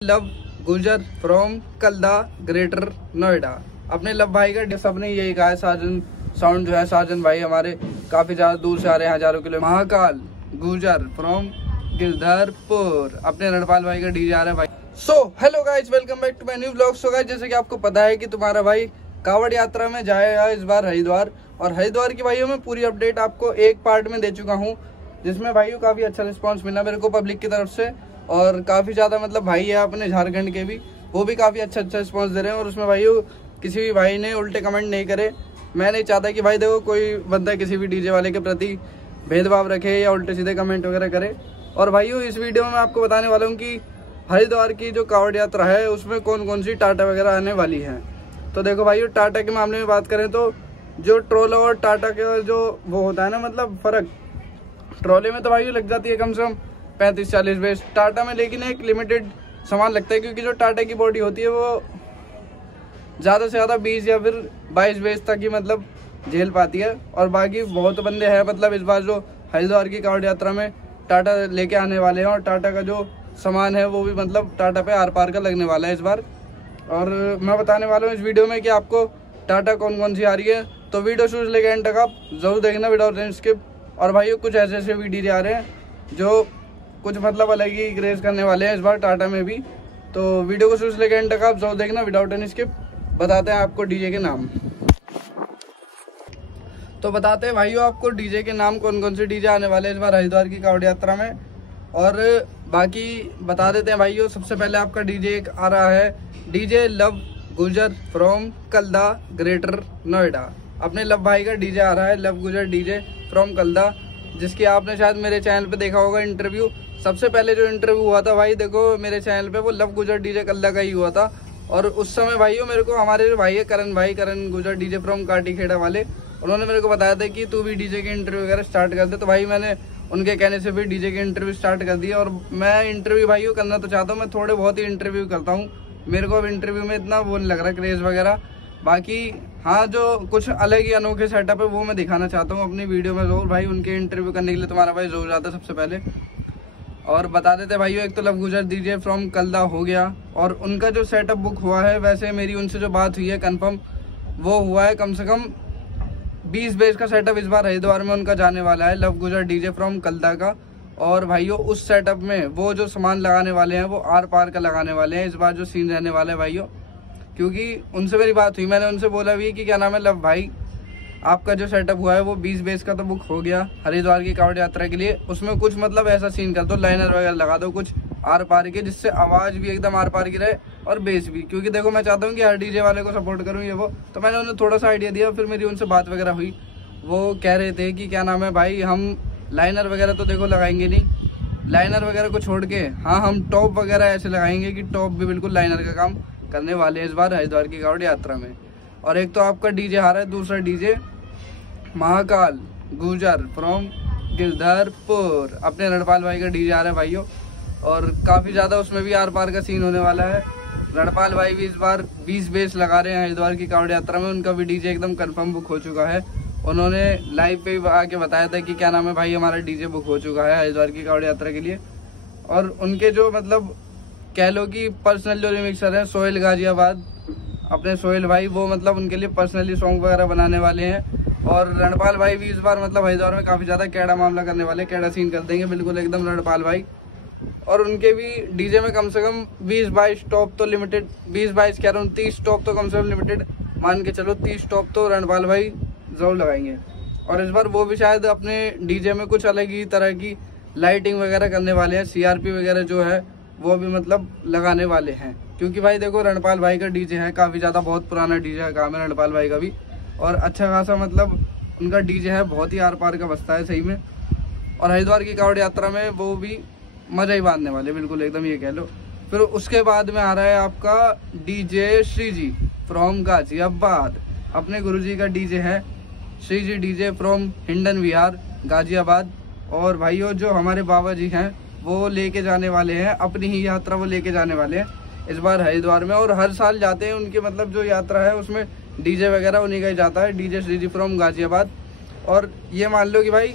Love गुजर from कल्दा greater Noida. अपने love भाई का सबने यही कहा है, साजन साउंड जो है, साजन भाई हमारे काफी ज्यादा दूर से आ रहे हैं, हजारों किलो। महाकाल गुजर फ्रॉम गिरधरपुर, अपने रणपाल भाई का डीजे आ रहा है भाई। So hello guys, welcome back to my new vlog. So guys, जैसे कि आपको पता है कि तुम्हारा भाई कावड़ यात्रा में जाएगा इस बार हरिद्वार, और हरिद्वार की भाइयों में पूरी अपडेट आपको एक पार्ट में दे चुका हूँ, जिसमें भाइयों काफी अच्छा रिस्पांस मिला मेरे को पब्लिक की तरफ से। और काफी ज्यादा मतलब भाई है अपने झारखंड के भी, वो भी काफी अच्छा रिस्पांस दे रहे हैं। और उसमें भाइयों किसी भी भाई ने उल्टे कमेंट नहीं करे। मैं नहीं चाहता कि भाई देखो कोई बंदा किसी भी डीजे वाले के प्रति भेदभाव रखे या उल्टे सीधे कमेंट वगैरह करे। और भाइयों इस वीडियो में मैं आपको बताने वाला हूँ कि हरिद्वार की जो कावड़ यात्रा है उसमें कौन कौन सी टाटा वगैरह आने वाली है। तो देखो भाइयों, टाटा के मामले में बात करें तो जो ट्रोला और टाटा के जो वो होता है ना, मतलब फर्क, ट्रोले में तो भाइयों लग जाती है कम से कम 35-40 बेस, टाटा में लेकिन एक लिमिटेड सामान लगता है, क्योंकि जो टाटा की बॉडी होती है वो ज़्यादा से ज़्यादा 20 या फिर 22 बेस तक ही मतलब झेल पाती है। और बाकी बहुत बंदे हैं मतलब इस बार जो हरिद्वार की कावड़ यात्रा में टाटा लेके आने वाले हैं, और टाटा का जो सामान है वो भी मतलब टाटा पे आर पार का लगने वाला है इस बार। और मैं बताने वाला हूँ इस वीडियो में कि आपको टाटा कौन कौन सी आ रही है, तो वीडियो शुरू से लेकर एंड तक आप जरूर देखना विदाउट स्किप। और भाइयों कुछ ऐसे ऐसे भी डीजे आ रहे हैं जो कुछ मतलब अलग ही ग्रेस करने वाले हैं इस बार टाटा में भी, तो वीडियो को शुरू से लेकर एंड तक आप जरूर देखना विदाउट एनी स्किप। बताते हैं आपको डीजे के नाम, तो बताते हैं भाइयों आपको डीजे के नाम कौन कौन से डीजे आने वाले हैं इस बार हरिद्वार की कावड़ यात्रा में। और बाकी बता देते हैं भाइयों, सबसे पहले आपका डीजे एक आ रहा है, डीजे लव गुजर फ्रॉम कल्दा ग्रेटर नोएडा। अपने लव भाई का डीजे आ रहा है, लव गुजर डीजे फ्रॉम कल्दा, जिसकी आपने शायद मेरे चैनल पे देखा होगा इंटरव्यू। सबसे पहले जो इंटरव्यू हुआ था भाई देखो मेरे चैनल पे, वो लव गुजर डीजे कल्दा का ही हुआ था। और उस समय भाइयों मेरे को हमारे जो भाई है करण गुजर डीजे फ्रॉम काटी खेड़ा वाले, उन्होंने मेरे को बताया था कि तू भी डीजे के इंटरव्यू वगैरह स्टार्ट कर दे। तो भाई मैंने उनके कहने से भी डीजे के इंटरव्यू स्टार्ट कर दिया। और मैं इंटरव्यू भाइयों करना तो चाहता हूँ, मैं थोड़े बहुत ही इंटरव्यू करता हूँ, मेरे को अब इंटरव्यू में इतना वो नहीं लग रहा क्रेज वगैरह। बाकी हाँ, जो कुछ अलग ही अनोखे सेटअप है वो मैं दिखाना चाहता हूँ अपनी वीडियो में जरूर। भाई उनके इंटरव्यू करने के लिए तुम्हारा भाई जरूर आता है सबसे पहले। और बता देते भाइयों, एक तो लव गुजर डीजे फ्रॉम कल्दा हो गया, और उनका जो सेटअप बुक हुआ है, वैसे मेरी उनसे जो बात हुई है कंफर्म वो हुआ है, कम से कम 20 बेस का सेटअप इस बार हरिद्वार में उनका जाने वाला है, लव गुजर डीजे फ्रॉम कल्दा का। और भाइयों उस सेटअप में वो जो सामान लगाने वाले हैं वो आर पार का लगाने वाले हैं इस बार जो सीन रहने वाला है भाइयों। क्योंकि उनसे मेरी बात हुई, मैंने उनसे बोला भी कि क्या नाम है लव भाई, आपका जो सेटअप हुआ है वो 20 बेस का तो बुक हो गया हरिद्वार की कावड़ यात्रा के लिए, उसमें कुछ मतलब ऐसा सीन कर दो, लाइनर वगैरह लगा दो कुछ आर पार के, जिससे आवाज भी एकदम आर पार की रहे और बेस भी। क्योंकि देखो मैं चाहता हूँ कि हर डीजे वाले को सपोर्ट करूँ ये वो, तो मैंने उन्हें थोड़ा सा आइडिया दिया। फिर मेरी उनसे बात वगैरह हुई, वो कह रहे थे कि क्या नाम है भाई, हम लाइनर वगैरह तो देखो लगाएंगे नहीं, लाइनर वगैरह को छोड़ के हाँ हम टॉप वगैरह ऐसे लगाएंगे कि टॉप भी बिल्कुल लाइनर का काम करने वाले हैं इस बार हरिद्वार की कावड़ यात्रा में। और एक तो आपका डीजे आ रहा है, दूसरा डीजे महाकाल गुजर फ्रॉम गिरधरपुर, अपने रणपाल भाई का डीजे आ रहा है भाइयों। और काफी ज्यादा उसमें भी आर पार का सीन होने वाला है। रणपाल भाई भी इस बार 20 बेस लगा रहे हैं हरिद्वार की कावड़ यात्रा में, उनका भी डीजे एकदम कंफर्म बुक हो चुका है। उन्होंने लाइव पे आके बताया था कि क्या नाम है भाई, हमारा डीजे बुक हो चुका है हरिद्वार की कावड़ यात्रा के लिए। और उनके जो मतलब कह लो कि पर्सनल जो रिमिक्सर है सोहेल गाजियाबाद, अपने सोहेल भाई, वो मतलब उनके लिए पर्सनली सॉन्ग वगैरह बनाने वाले हैं। और रणपाल भाई भी इस बार मतलब हरिद्वार में काफी ज्यादा कैड़ा मामला करने वाले, कैड़ा सीन कर देंगे बिल्कुल एकदम रणपाल भाई। और उनके भी डीजे में कम से कम 20-22 टॉप तो लिमिटेड, 20-22 कह रहा हूँ 30 टॉप तो कम से कम लिमिटेड मान के चलो, 30 टॉप तो रणपाल भाई जरूर लगाएंगे। और इस बार वो भी शायद अपने डीजे में कुछ अलग ही तरह की लाइटिंग वगैरह करने वाले हैं, CRP वगैरह जो है वो भी मतलब लगाने वाले हैं। क्योंकि भाई देखो रणपाल भाई का डीजे है, काफी ज्यादा बहुत पुराना डीजे है, काम है रणपाल भाई का भी, और अच्छा खासा मतलब उनका डीजे है, बहुत ही आर पार का बजता है सही में। और हरिद्वार की कावड़ यात्रा में वो भी मजा ही बांधने वाले बिल्कुल एकदम, ये कह लो। फिर उसके बाद में आ रहा है आपका डीजे श्रीजी फ्रॉम गाजियाबाद, अपने गुरुजी का डीजे है श्रीजी डीजे फ्रॉम हिंडन विहार गाजियाबाद। और भाइयों जो हमारे बाबा जी हैं वो लेके जाने वाले हैं अपनी ही यात्रा, वो लेके जाने वाले हैं इस बार हरिद्वार में। और हर साल जाते हैं उनकी मतलब जो यात्रा है उसमें डीजे वगैरह उन्हीं का ही जाता है, डीजे श्रीजी फ्रॉम गाजियाबाद। और ये मान लो कि भाई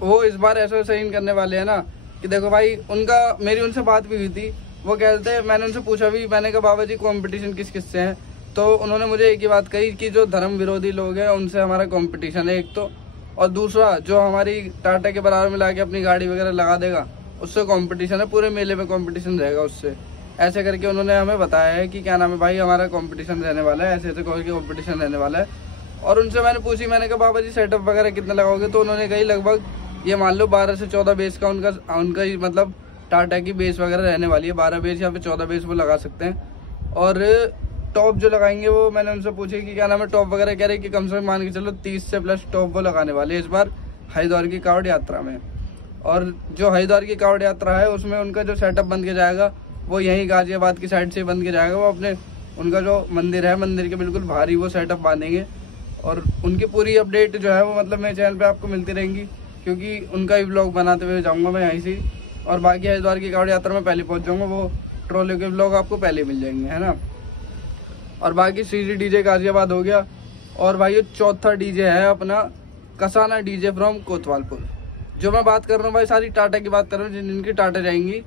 वो इस बार ऐसा सीन करने वाले हैं ना कि देखो भाई, उनका मेरी उनसे बात भी हुई थी, वो कहते हैं, मैंने उनसे पूछा भी, मैंने कहा बाबा जी कंपटीशन किस किस से है, तो उन्होंने मुझे एक ही बात कही कि जो धर्म विरोधी लोग हैं उनसे हमारा कंपटीशन है एक तो, और दूसरा जो हमारी टाटा के बराबर में लाके अपनी गाड़ी वगैरह लगा देगा उससे कंपटीशन है, पूरे मेले में कंपटीशन रहेगा उससे। ऐसे करके उन्होंने हमें बताया है कि क्या नाम है भाई, हमारा कंपटीशन रहने वाला है, ऐसे ऐसे कोई कंपटीशन रहने वाला है। और उनसे मैंने पूछी, मैंने कहा बाबा जी सेटअप वगैरह कितना लगाओगे, तो उन्होंने कही लगभग ये मान लो 12 से 14 बेस का उनका ही मतलब टाटा की बेस वगैरह रहने वाली है, 12 बेस या फिर 14 बेस वो लगा सकते हैं। और टॉप जो लगाएंगे वो मैंने उनसे पूछे कि क्या नाम है टॉप वगैरह, कह रहे कि कम से कम मान के चलो 30 से प्लस टॉप वो लगाने वाले इस बार हरिद्वार की कावड़ यात्रा में। और जो हरिद्वार की कावड़ यात्रा है उसमें उनका जो सेटअप बन के जाएगा वो यहीं गाजियाबाद की साइड से बन के जाएगा। वो अपने उनका जो मंदिर है, मंदिर के बिल्कुल भारी वो सेटअप बांधेंगे। और उनकी पूरी अपडेट जो है वो मतलब मेरे चैनल पे आपको मिलती रहेंगी, क्योंकि उनका ही व्लॉग बनाते हुए जाऊंगा मैं यहीं से। और बाकी हरिद्वार की कावड़ यात्रा में पहले पहुंच जाऊंगा, वो ट्रोले के व्लॉग आपको पहले मिल जाएंगे, है ना। और बाकी सीजी डीजे गाजियाबाद हो गया। और भाई चौथा डीजे है अपना कसाना डीजे फ्रॉम कोतवालपुर। जो मैं बात कर रहा हूँ भाई सारी टाटा की बात कर रहा हूँ, जिनकी टाटा जाएंगी।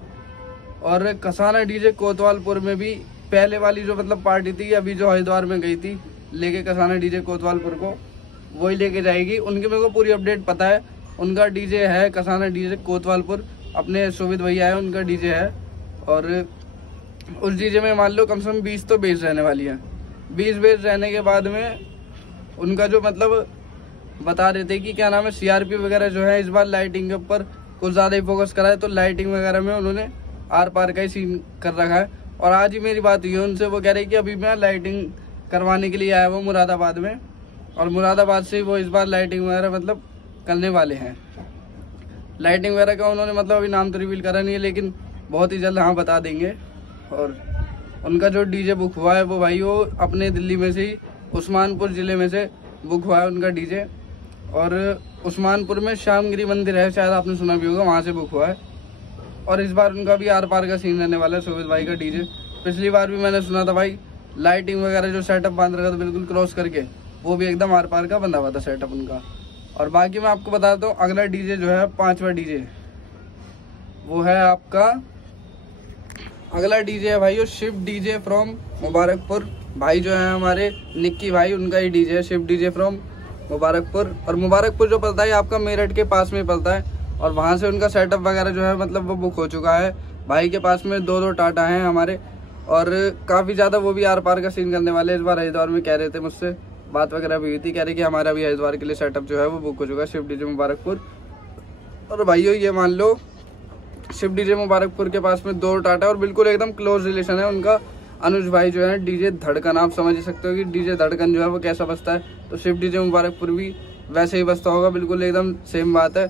और कसाना डीजे कोतवालपुर में भी पहले वाली जो मतलब पार्टी थी अभी जो हरिद्वार में गई थी लेके कसाना डीजे कोतवालपुर को, वही लेके जाएगी। उनके मेरे को पूरी अपडेट पता है। उनका डीजे है कसाना डीजे कोतवालपुर, अपने सुविध भैया है उनका डीजे है। और उस डीजे में मान लो कम से कम 20 तो बेस रहने वाली है। 20 बेस रहने के बाद में उनका जो मतलब बता रहे थे कि क्या नाम है सीआरपी वगैरह जो है इस बार लाइटिंग के ऊपर कुछ ज़्यादा ही फोकस करा है, तो लाइटिंग वगैरह में उन्होंने आर पार का ही सीन कर रखा है। और आज ही मेरी बात हुई है उनसे, वो कह रहे कि अभी मैं लाइटिंग करवाने के लिए आया वो मुरादाबाद में, और मुरादाबाद से वो इस बार लाइटिंग वगैरह मतलब करने वाले हैं। लाइटिंग वगैरह का उन्होंने मतलब अभी नाम तो रिवील करा नहीं है, लेकिन बहुत ही जल्द हाँ बता देंगे। और उनका जो डीजे बुक हुआ है वो भाई वो अपने दिल्ली में से ही उस्मानपुर ज़िले में से बुक हुआ है उनका डीजे। और उस्मानपुर में श्यामगिरी मंदिर है, शायद आपने सुना भी होगा, वहाँ से बुक हुआ है। और इस बार उनका भी आर पार का सीन रहने वाला है सुमित भाई का डीजे। पिछली बार भी मैंने सुना था भाई लाइटिंग वगैरह जो सेटअप बांध रखा था बिल्कुल क्रॉस करके, वो भी एकदम आर पार का बंधा हुआ था सेटअप उनका। और बाकी मैं आपको बताता हूँ अगला डीजे जो है 5वां डीजे वो है आपका, अगला डीजे है भाई वो शिव डीजे फ्रॉम मुबारकपुर। भाई जो है हमारे निक्की भाई, उनका ही डीजे है शिव डीजे फ्रॉम मुबारकपुर। और मुबारकपुर जो पड़ता है आपका मेरठ के पास में पड़ता है, और वहाँ से उनका सेटअप वगैरह जो है मतलब वो बुक हो चुका है। भाई के पास में 2 टाटा हैं हमारे, और काफ़ी ज़्यादा वो भी आर पार का सीन करने वाले इस बार हरिद्वार में। कह रहे थे मुझसे, बात वगैरह भी हुई थी, कह रहे कि हमारा भी हरिद्वार के लिए सेटअप जो है वो बुक हो चुका है शिव डीजे मुबारकपुर। और भाइयों ये मान लो शिव डीजे मुबारकपुर के पास में 2 टाटा, और बिल्कुल एकदम क्लोज रिलेशन है उनका। अनुज भाई जो है डीजे धड़कन, आप समझ सकते हो कि डीजे धड़कन जो है वो कैसा बजता है, तो शिव डीजे मुबारकपुर भी वैसे ही बजता होगा, बिल्कुल एकदम सेम बात है।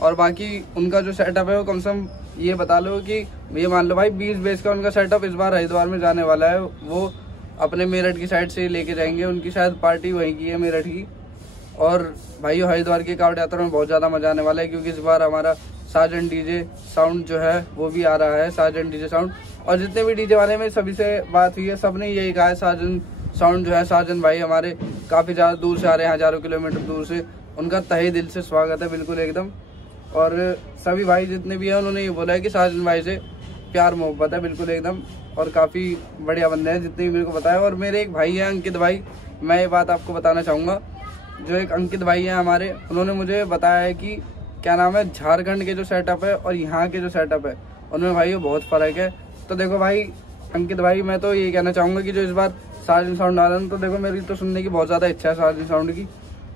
और बाकी उनका जो सेटअप है वो कम से कम ये बता लो कि ये मान लो भाई 20 बेस का उनका सेटअप इस बार हरिद्वार में जाने वाला है। वो अपने मेरठ की साइड से लेके जाएंगे, उनकी शायद पार्टी वहीं की है मेरठ की। और भाई हरिद्वार की कावड़ यात्रा में बहुत ज़्यादा मजा आने वाला है, क्योंकि इस बार हमारा साजन डीजे साउंड जो है वो भी आ रहा है, साजन डीजे साउंड। और जितने भी डीजे वाले में सभी से बात हुई है, सबने यही कहा है साजन साउंड जो है, साजन भाई हमारे काफ़ी ज़्यादा दूर से आ रहे हैं, हज़ारों किलोमीटर दूर से, उनका तहे दिल से स्वागत है बिल्कुल एकदम। और सभी भाई जितने भी हैं उन्होंने ये बोला है कि साजन भाई से प्यार मोहब्बत है बिल्कुल एकदम, और काफ़ी बढ़िया बंदे हैं जितने भी मेरे को बताया। और मेरे एक भाई हैं अंकित भाई, मैं ये बात आपको बताना चाहूँगा, जो एक अंकित भाई हैं हमारे, उन्होंने मुझे बताया है कि क्या नाम है झारखंड के जो सेटअप है और यहाँ के जो सेटअप है उनमें भाई बहुत फ़र्क है। तो देखो भाई अंकित भाई, मैं तो ये कहना चाहूँगा कि जो इस बार साजन साउंड आ रहा है, तो देखो मेरी तो सुनने की बहुत ज़्यादा इच्छा है साजन साउंड की,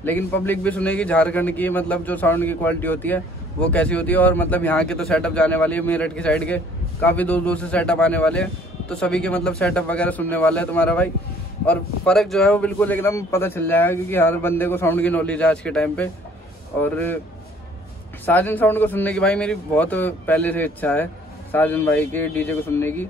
लेकिन पब्लिक भी सुनेगी झारखंड की मतलब जो साउंड की क्वालिटी होती है वो कैसी होती है। और मतलब यहाँ के तो सेटअप जाने वाली है, मेरठ की साइड के काफ़ी दूर दूर से सेटअप आने वाले हैं, तो सभी के मतलब सेटअप वगैरह सुनने वाला है तुम्हारा भाई। और फ़र्क जो है वो बिल्कुल एकदम पता चल जाएगा, क्योंकि हर बंदे को साउंड की नॉलेज है आज के टाइम पे। और साजन साउंड को सुनने की भाई मेरी बहुत पहले से इच्छा है, साजन भाई के डीजे को सुनने की।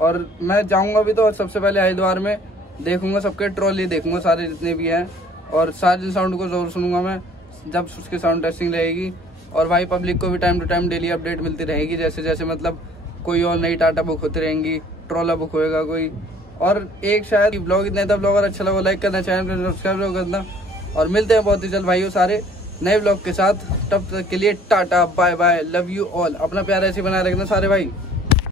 और मैं जाऊँगा भी तो सबसे पहले हरिद्वार में देखूँगा, सबके ट्रॉली देखूँगा सारे जितने भी हैं, और साजन साउंड को ज़रूर सुनूंगा मैं जब उसकी साउंड टेस्टिंग रहेगी। और भाई पब्लिक को भी time to time daily update मिलती रहेगी, जैसे जैसे मतलब कोई और नई टाटा बुक होती रहेंगी, ट्रोला बुक होएगा कोई। और एक शायद ब्लॉग इतना था, ब्लॉग अगर अच्छा लगा लाइक करना, चैनल को सब्सक्राइब करना, और मिलते हैं बहुत ही जल्द भाइयों सारे नए ब्लॉग के साथ। तब तक के लिए tata bye bye, love you all, अपना प्यार ऐसे बनाए रखना सारे भाई।